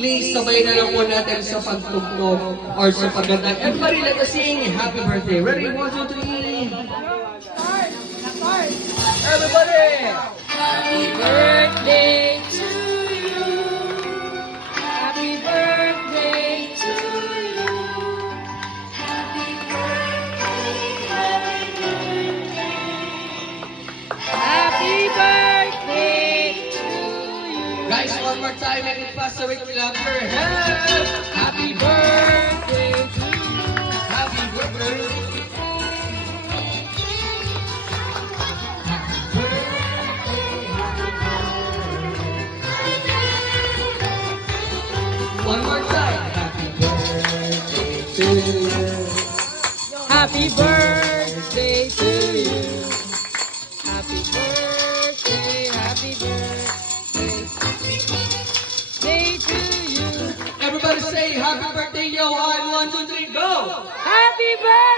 please sabay na lang po natin sa pagtugtog or sa pagkanta. Everybody, let us sing happy birthday. Ready? 1, 2, 3. Everybody! Happy birthday to you. Happy birthday to you. Happy birthday, happy birthday to you. Guys, one more time, make it faster with clap your hands. Happy birthday to you. Happy birthday. One more time. Happy birthday to you. Happy birthday to you. Happy birthday, happy birthday. Day to you. Everybody say happy birthday, Johan. 1, 2, 3, go. Happy birthday.